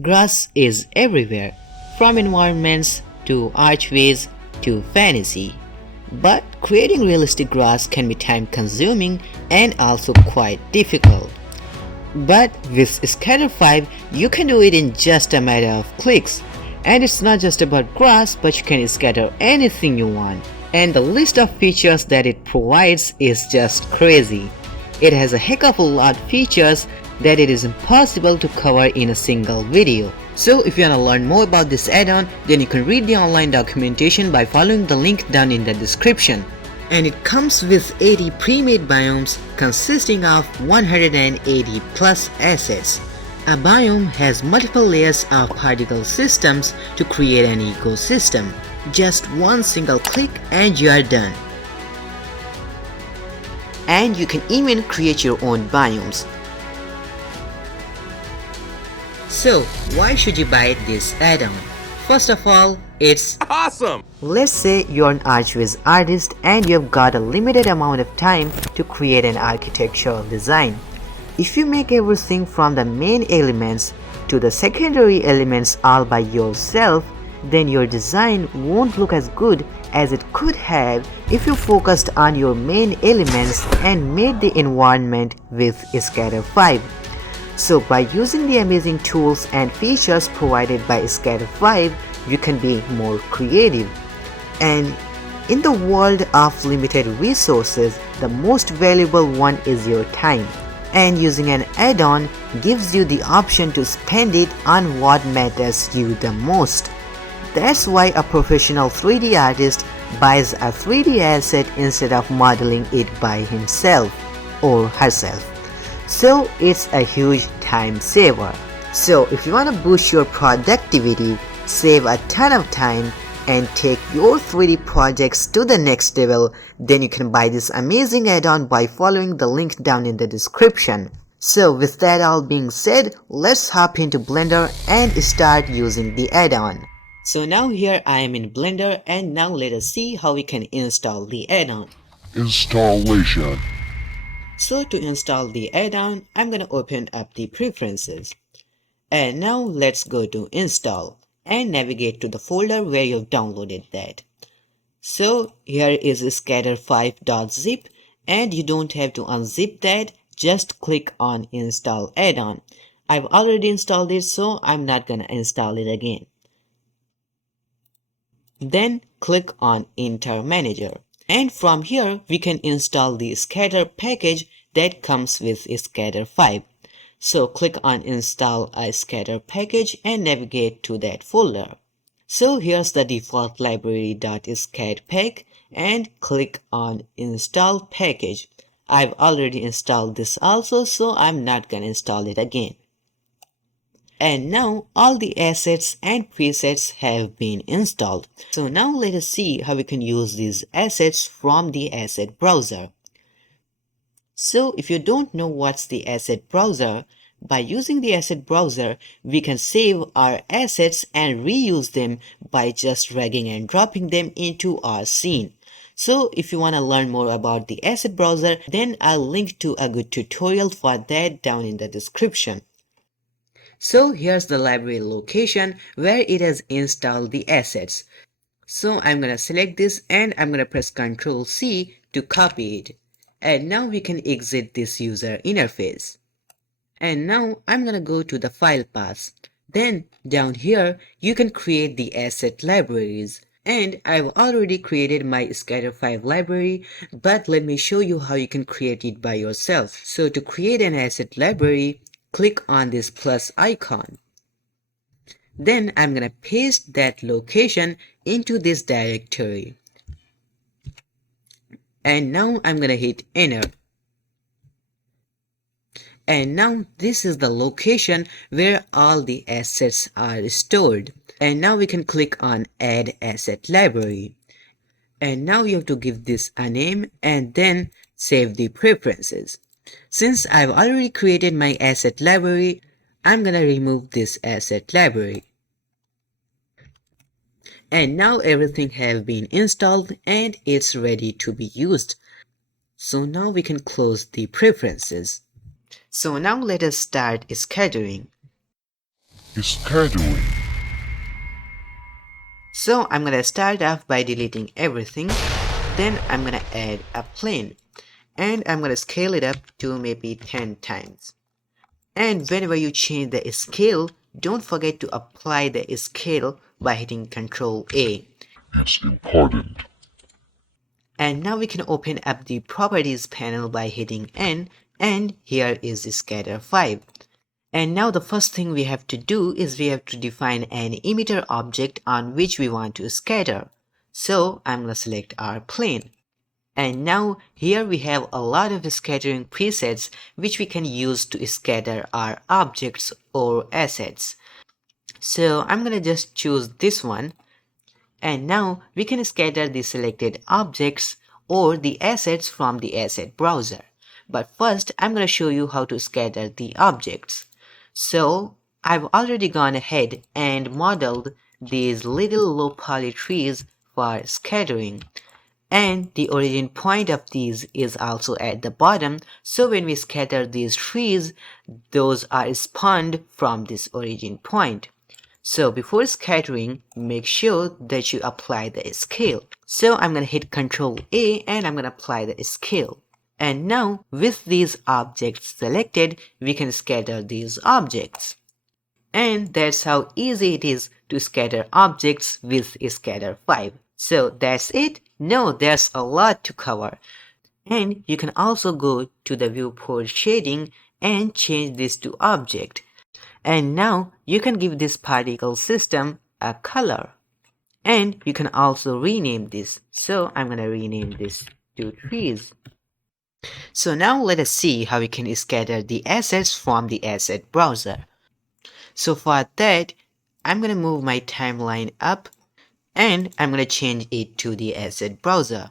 Grass is everywhere, from environments to archways to fantasy. But creating realistic grass can be time consuming and also quite difficult. But with Scatter 5, you can do it in just a matter of clicks. And it's not just about grass, but you can scatter anything you want. And the list of features that it provides is just crazy. It has a heck of a lot of features that it is impossible to cover in a single video. So if you want to learn more about this add-on, then you can read the online documentation by following the link down in the description. And it comes with 80 pre-made biomes consisting of 180 plus assets. A biome has multiple layers of particle systems to create an ecosystem. Just one single click and you are done. And you can even create your own biomes. So why should you buy this add-on? First of all, it's awesome! Let's say you're an archways artist and you've got a limited amount of time to create an architectural design. If you make everything from the main elements to the secondary elements all by yourself, then your design won't look as good as it could have if you focused on your main elements and made the environment with Scatter 5. So by using the amazing tools and features provided by Scatter 5, you can be more creative. And in the world of limited resources, the most valuable one is your time. And using an add-on gives you the option to spend it on what matters you the most. That's why a professional 3D artist buys a 3D asset instead of modeling it by himself or herself. So it's a huge time saver. So if you want to boost your productivity, save a ton of time, and take your 3D projects to the next level, then you can buy this amazing add-on by following the link down in the description. So with that all being said, let's hop into Blender and start using the add-on. So now here I am in Blender, and now let us see how we can install the add-on. Installation. So to install the add-on, I'm gonna open up the preferences. And now let's go to install and navigate to the folder where you've downloaded that. So here is scatter5.zip, and you don't have to unzip that, just click on install add-on. I've already installed it, so I'm not gonna install it again. Then click on enter manager, and from here we can install the scatter package that comes with Scatter 5. So click on install a scatter package and navigate to that folder. So here's the default library.scatpack and click on install package. I've already installed this also, so I'm not gonna install it again. And now all the assets and presets have been installed. So now let us see how we can use these assets from the asset browser. So if you don't know what's the asset browser, by using the asset browser, we can save our assets and reuse them by just dragging and dropping them into our scene. So if you want to learn more about the asset browser, then I'll link to a good tutorial for that down in the description. So here's the library location where it has installed the assets. So I'm gonna select this and I'm gonna press Ctrl C to copy it. And now we can exit this user interface. And now I'm gonna go to the file paths. Then down here you can create the asset libraries. And I've already created my Scatter 5 library, but let me show you how you can create it by yourself. So to create an asset library, click on this plus icon. Then I'm gonna paste that location into this directory. And now I'm gonna hit enter. And now this is the location where all the assets are stored. And now we can click on add asset library. And now you have to give this a name and then save the preferences. Since I've already created my asset library, I'm gonna remove this asset library. And now everything have been installed and it's ready to be used. So now we can close the preferences. So now let us start scattering. Scheduling. So I'm gonna start off by deleting everything. Then I'm gonna add a plane. And I'm gonna scale it up to maybe 10 times. And whenever you change the scale, don't forget to apply the scale by hitting Ctrl A. It's important. And now we can open up the properties panel by hitting N, and here is the scatter 5. And now the first thing we have to do is we have to define an emitter object on which we want to scatter. So I'm gonna select our plane. And now here we have a lot of scattering presets which we can use to scatter our objects or assets. So I'm gonna just choose this one, and now we can scatter the selected objects or the assets from the asset browser. But first I'm gonna show you how to scatter the objects. So I've already gone ahead and modeled these little low poly trees for scattering. And the origin point of these is also at the bottom, so when we scatter these trees, those are spawned from this origin point. So before scattering, make sure that you apply the scale. So I'm gonna hit Ctrl A and I'm gonna apply the scale. And now with these objects selected, we can scatter these objects. And that's how easy it is to scatter objects with scatter 5. So that's it. No, there's a lot to cover. And you can also go to the viewport shading and change this to object. And now you can give this particle system a color. And you can also rename this. So I'm gonna rename this to trees. So now let us see how we can scatter the assets from the asset browser. So for that, I'm gonna move my timeline up and I'm gonna change it to the asset browser.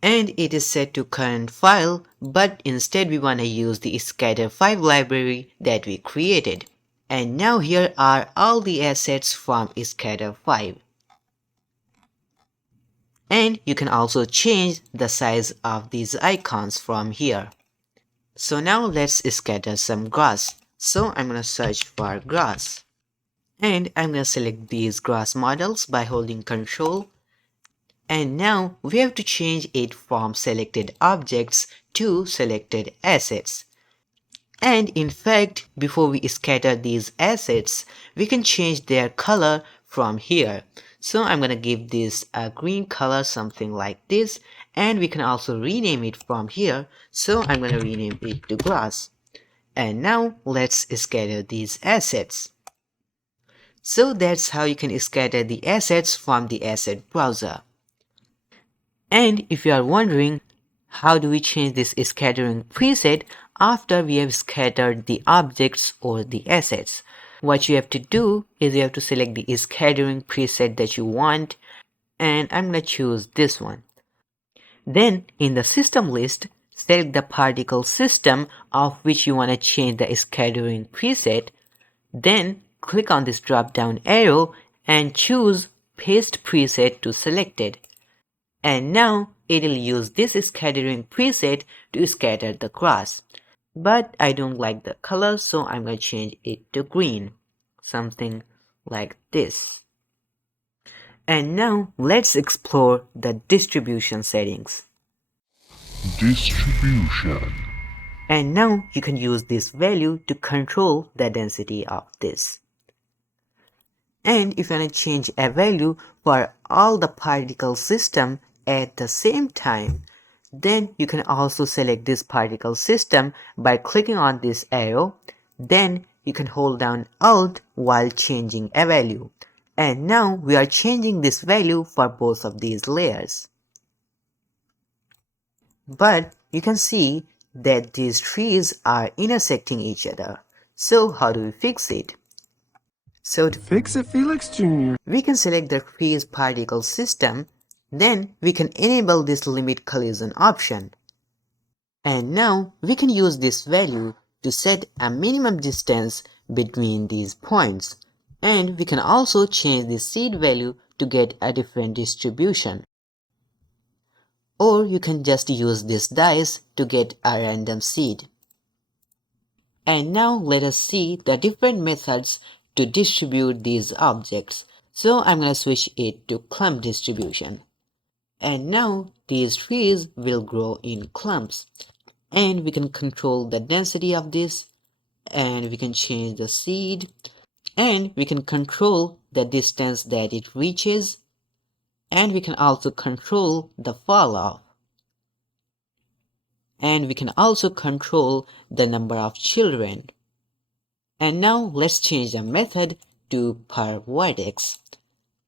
And it is set to current file, but instead we wanna use the scatter5 library that we created. And now here are all the assets from scatter5. And you can also change the size of these icons from here. So now let's scatter some grass. So I'm gonna search for grass. And I'm gonna select these grass models by holding Ctrl. And now we have to change it from selected objects to selected assets. And in fact, before we scatter these assets, we can change their color from here. So I'm gonna give this a green color, something like this, and we can also rename it from here. So I'm gonna rename it to grass. And now let's scatter these assets. So that's how you can scatter the assets from the asset browser. And if you are wondering, how do we change this scattering preset after we have scattered the objects or the assets? What you have to do is you have to select the scattering preset that you want, and I'm gonna choose this one. Then in the system list, select the particle system of which you want to change the scattering preset. Then click on this drop down arrow and choose paste preset to selected. And now it'll use this scattering preset to scatter the grass. But I don't like the color, so I'm going to change it to green. Something like this. And now let's explore the distribution settings. Distribution. And now you can use this value to control the density of this. And if you want to change a value for all the particle system at the same time, then you can also select this particle system by clicking on this arrow. Then you can hold down Alt while changing a value. And now we are changing this value for both of these layers. But you can see that these trees are intersecting each other. So how do we fix it? So to Fix it, Felix Jr. we can select the trees particle system, then we can enable this limit collision option. And now we can use this value to set a minimum distance between these points. And we can also change the seed value to get a different distribution. Or you can just use this dice to get a random seed. And now let us see the different methods to distribute these objects. So I'm going to switch it to clump distribution. And now these trees will grow in clumps. And we can control the density of this, and we can change the seed, and we can control the distance that it reaches, and we can also control the fall off. And we can also control the number of children. And now let's change the method to per vertex.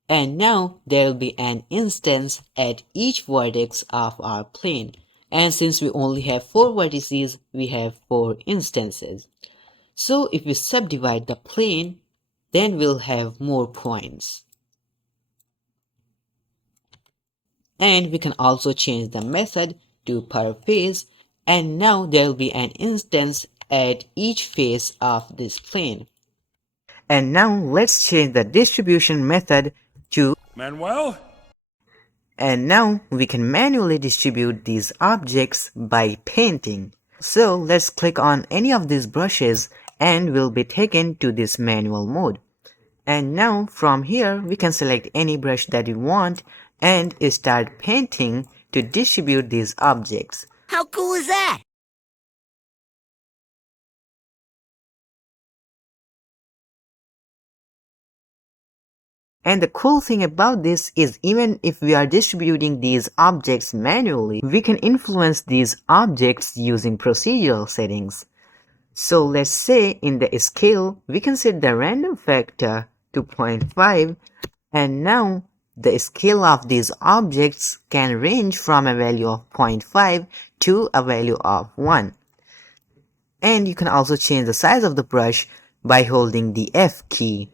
And now there will be an instance at each vertex of our plane. And since we only have 4 vertices, we have 4 instances. So if we subdivide the plane, then we'll have more points. And we can also change the method to per face, and now there will be an instance at each face of this plane. And now let's change the distribution method to Manuel? And now we can manually distribute these objects by painting. So let's click on any of these brushes and we'll be taken to this manual mode. And now from here we can select any brush that we want and start painting to distribute these objects. How cool is that? And the cool thing about this is even if we are distributing these objects manually, we can influence these objects using procedural settings. So let's say in the scale, we can set the random factor to 0.5, and now the scale of these objects can range from a value of 0.5 to a value of 1. And you can also change the size of the brush by holding the F key.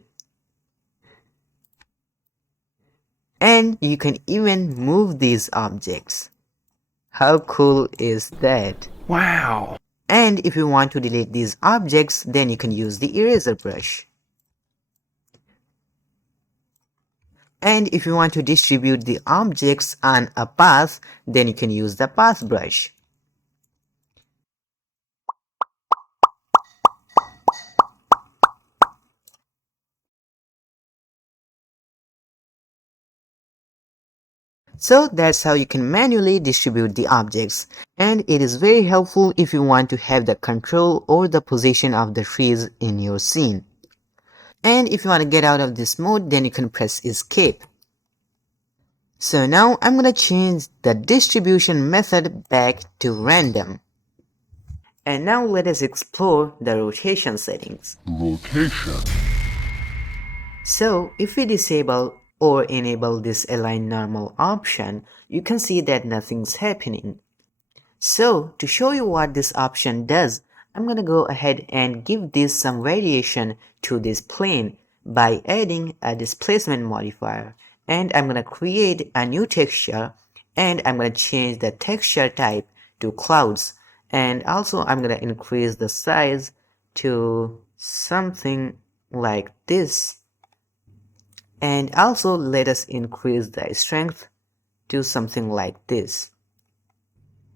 And you can even move these objects. How cool is that? Wow! And if you want to delete these objects, then you can use the eraser brush. And if you want to distribute the objects on a path, then you can use the path brush. So that's how you can manually distribute the objects, and it is very helpful if you want to have the control over the position of the trees in your scene. And if you want to get out of this mode, then you can press escape. So now I'm going to change the distribution method back to random. And now let us explore the rotation settings. Rotation. So if we disable or enable this align normal option, you can see that nothing's happening. So to show you what this option does, I'm gonna go ahead and give this some variation to this plane by adding a displacement modifier. And I'm gonna create a new texture, and I'm gonna change the texture type to clouds. And also I'm gonna increase the size to something like this. And also let us increase the strength to something like this.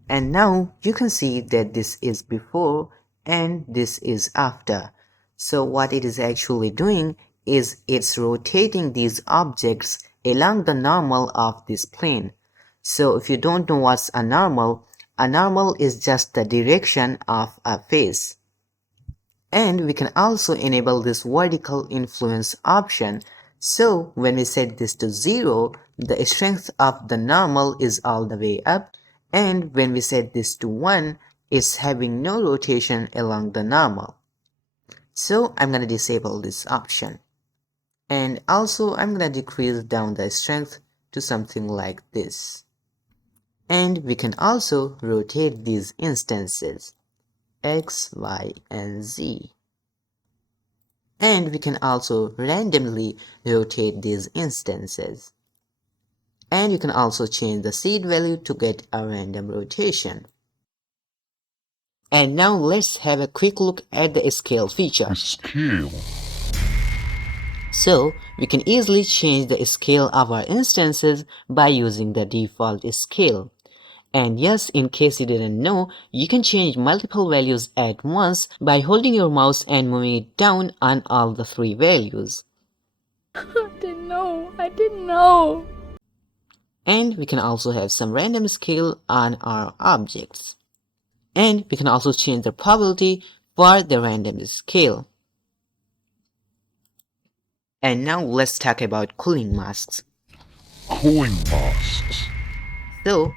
And now you can see that this is before and this is after. So what it is actually doing is it's rotating these objects along the normal of this plane. So if you don't know what's a normal is just the direction of a face. And we can also enable this vertical influence option. So when we set this to 0, the strength of the normal is all the way up, and when we set this to 1, it's having no rotation along the normal. So I'm going to disable this option. And also I'm going to decrease down the strength to something like this. And we can also rotate these instances, X, Y, and Z. And we can also randomly rotate these instances. And you can also change the seed value to get a random rotation. And now let's have a quick look at the scale feature. Scale. So we can easily change the scale of our instances by using the default scale. And yes, in case you didn't know, you can change multiple values at once by holding your mouse and moving it down on all the 3 values. I didn't know. And we can also have some random scale on our objects. And we can also change the probability for the random scale. And now let's talk about Culling Masks. Culling Masks. So,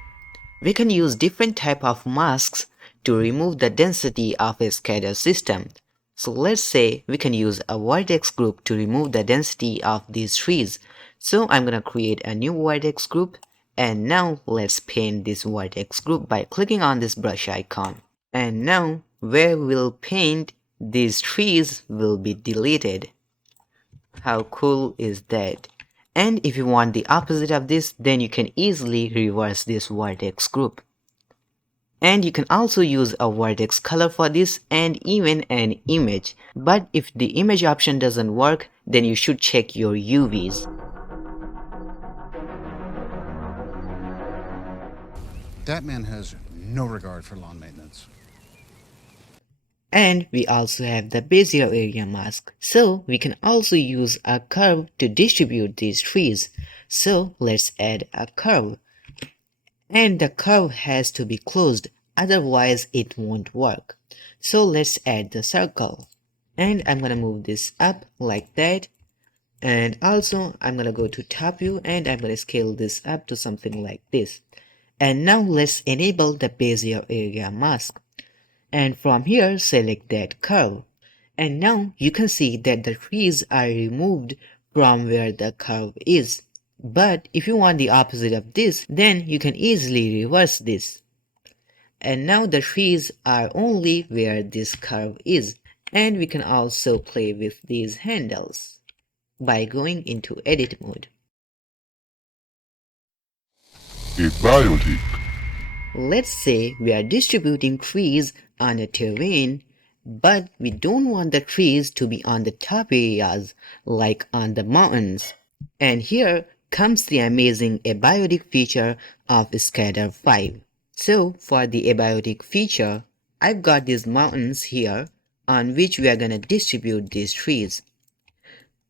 we can use different type of masks to remove the density of a scatter system. So let's say we can use a vertex group to remove the density of these trees. So I'm gonna create a new vertex group, and now let's paint this vertex group by clicking on this brush icon. And now where we'll paint, these trees will be deleted. How cool is that? And if you want the opposite of this, then you can easily reverse this vertex group. And you can also use a vertex color for this and even an image. But if the image option doesn't work, then you should check your UVs. That man has no regard for lawn maintenance. And we also have the Bezier area mask. So we can also use a curve to distribute these trees. So let's add a curve. And the curve has to be closed, otherwise it won't work. So let's add the circle. And I'm gonna move this up like that. And also I'm gonna go to top view and I'm gonna scale this up to something like this. And now let's enable the Bezier area mask. And from here select that curve. And now you can see that the trees are removed from where the curve is. But if you want the opposite of this, then you can easily reverse this. And now the trees are only where this curve is. And we can also play with these handles by going into edit mode. Abiotic. Let's say we are distributing trees on a terrain, but we don't want the trees to be on the top areas like on the mountains. And here comes the amazing Abiotic feature of Scatter 5. So for the Abiotic feature, I've got these mountains here on which we are gonna distribute these trees.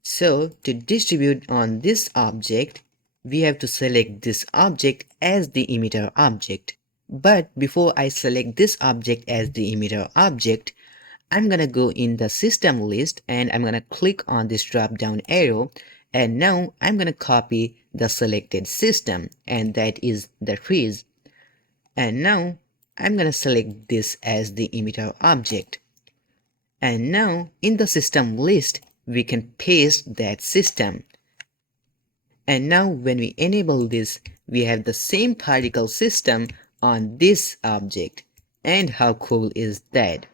So to distribute on this object, we have to select this object as the emitter object. But before I select this object as the emitter object, I'm gonna go in the system list and I'm gonna click on this drop down arrow, and now I'm gonna copy the selected system, and that is the trees. And now I'm gonna select this as the emitter object. And now in the system list, we can paste that system. And now when we enable this, we have the same particle system on this object. And how cool is that?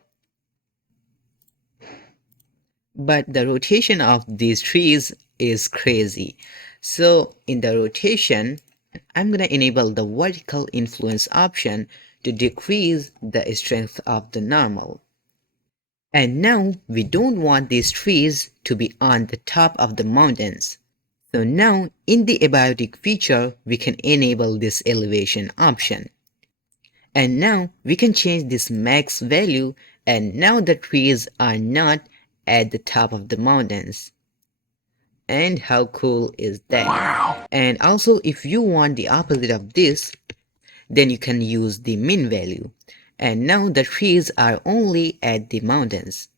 But the rotation of these trees is crazy. So in the rotation, I'm gonna enable the vertical influence option to decrease the strength of the normal. And now we don't want these trees to be on the top of the mountains. So now in the Abiotic feature, we can enable this elevation option. And now we can change this max value, and now the trees are not at the top of the mountains. And how cool is that? Wow. And also if you want the opposite of this, then you can use the min value. And now the trees are only at the mountains.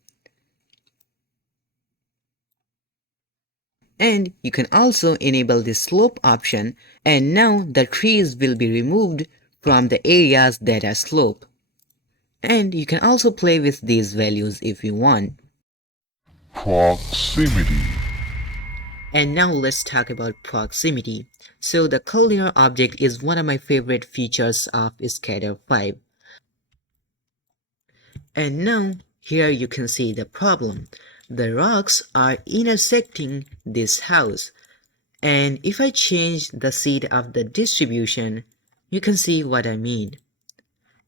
And you can also enable the slope option, and now the trees will be removed from the areas that are slope. And you can also play with these values if you want. Proximity. And now let's talk about proximity. So the collinear object is one of my favorite features of Scatter 5. And now here you can see the problem. The rocks are intersecting this house. And if I change the seed of the distribution, you can see what I mean.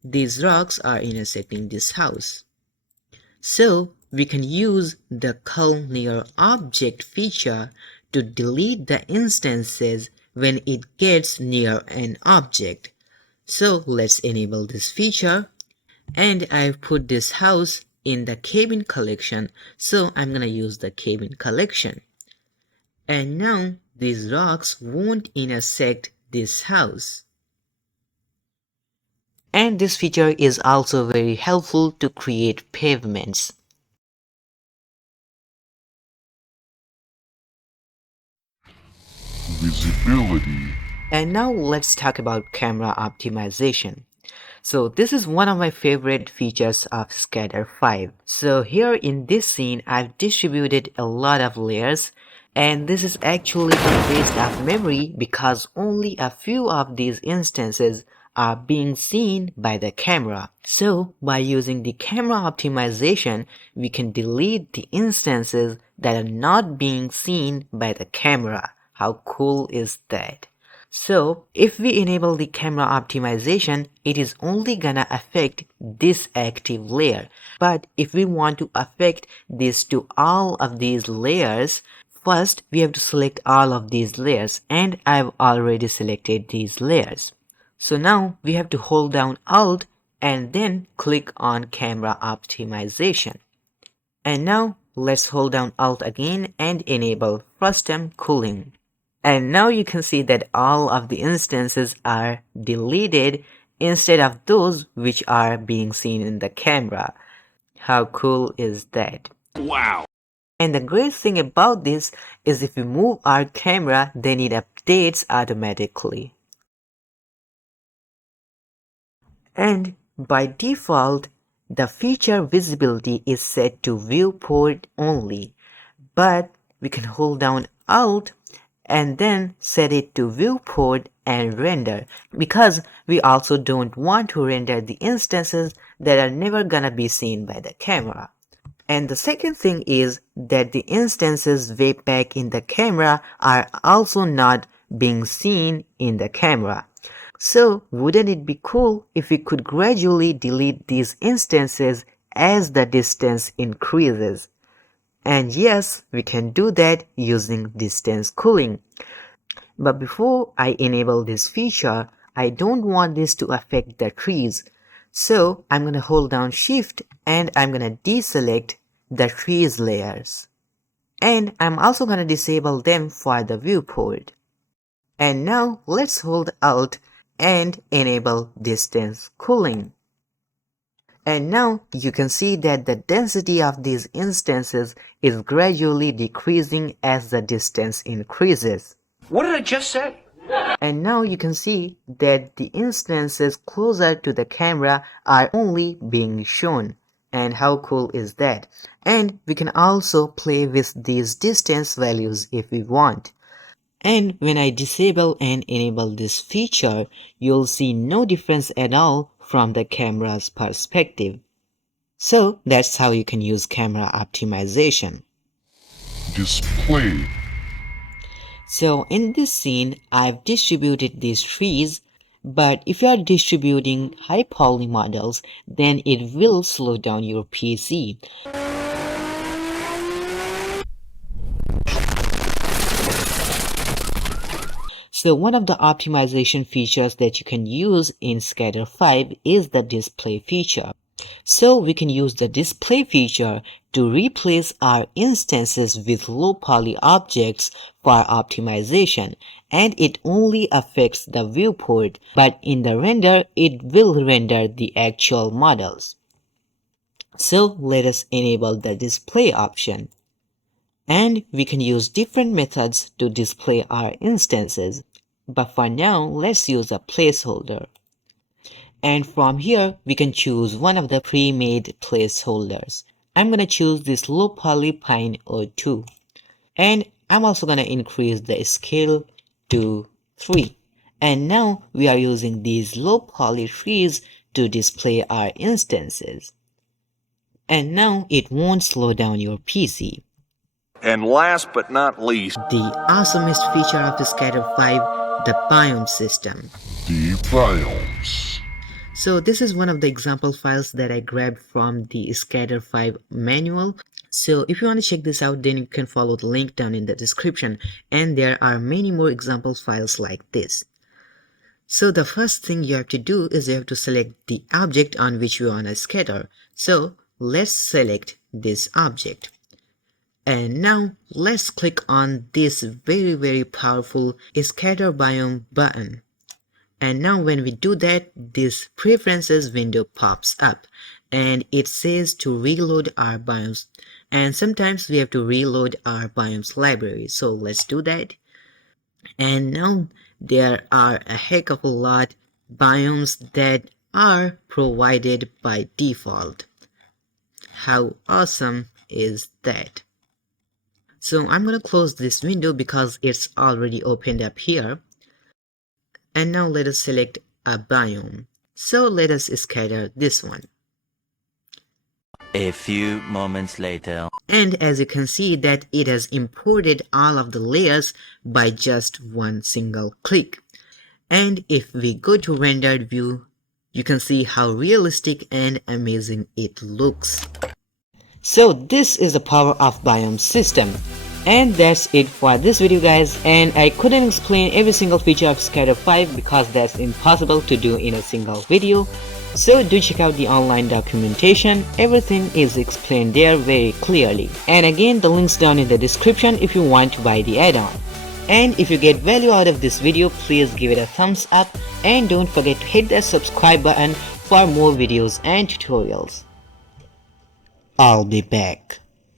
These rocks are intersecting this house. So we can use the Culling object feature to delete the instances when it gets near an object. So let's enable this feature, and I've put this house in the cabin collection, so I'm gonna use the cabin collection. And now these rocks won't intersect this house. And this feature is also very helpful to create pavements. Visibility. And now let's talk about camera optimization. So this is one of my favorite features of Scatter 5. So here in this scene, I've distributed a lot of layers, and this is actually a waste of memory because only a few of these instances are being seen by the camera. So by using the camera optimization, we can delete the instances that are not being seen by the camera. How cool is that? So if we enable the camera optimization, it is only gonna affect this active layer. But if we want to affect this to all of these layers, first we have to select all of these layers, and I've already selected these layers. So now we have to hold down Alt and then click on camera optimization. And now let's hold down Alt again and enable custom cooling. And now you can see that all of the instances are deleted instead of those which are being seen in the camera. How cool is that? Wow. And the great thing about this is if we move our camera, then it updates automatically. And by default, the feature visibility is set to viewport only, but we can hold down Alt and then set it to viewport and render, because we also don't want to render the instances that are never gonna be seen by the camera. And the second thing is that the instances way back in the camera are also not being seen in the camera. So wouldn't it be cool if we could gradually delete these instances as the distance increases? And yes, we can do that using distance cooling. But before I enable this feature, I don't want this to affect the trees. So I'm going to hold down Shift and I'm going to deselect the trees layers. And I'm also going to disable them for the viewport. And now let's hold Alt and enable distance cooling. And now you can see that the density of these instances is gradually decreasing as the distance increases. What did I just say? And now you can see that the instances closer to the camera are only being shown. And how cool is that? And we can also play with these distance values if we want. And when I disable and enable this feature, you'll see no difference at all from the camera's perspective. So that's how you can use camera optimization. Display. So in this scene, I've distributed these trees, but if you are distributing high poly models, then it will slow down your PC. So one of the optimization features that you can use in Scatter 5 is the display feature. So we can use the display feature to replace our instances with low poly objects for optimization, and it only affects the viewport, but in the render it will render the actual models. So let us enable the display option. And we can use different methods to display our instances. But for now, let's use a placeholder. And from here, we can choose one of the pre-made placeholders. I'm going to choose this low poly pine 02. And I'm also going to increase the scale to 3. And now we are using these low poly trees to display our instances. And now it won't slow down your PC. And last but not least, The awesomest feature of the Scatter 5, the biome system. The biomes. So this is one of the example files that I grabbed from the Scatter 5 manual. So if you want to check this out, then you can follow the link down in the description, and there are many more example files like this. So the first thing you have to do is you have to select the object on which you want to scatter. So let's select this object. And now let's click on this very powerful scatter biome button. And now when we do that, this preferences window pops up and it says to reload our biomes. And sometimes we have to reload our biomes library. So let's do that. And now there are a heck of a lot biomes that are provided by default. How awesome is that? So I'm gonna close this window because it's already opened up here. And now let us select a biome. So let us scatter this one. A few moments later. And as you can see that it has imported all of the layers by just one single click. And if we go to rendered view, you can see how realistic and amazing it looks. So this is the power of biome system. And that's it for this video guys, and I couldn't explain every single feature of Scatter 5 because that's impossible to do in a single video. So do check out the online documentation, everything is explained there very clearly. And again, the links down in the description if you want to buy the add-on. And if you get value out of this video, please give it a thumbs up and don't forget to hit that subscribe button for more videos and tutorials. I'll be back.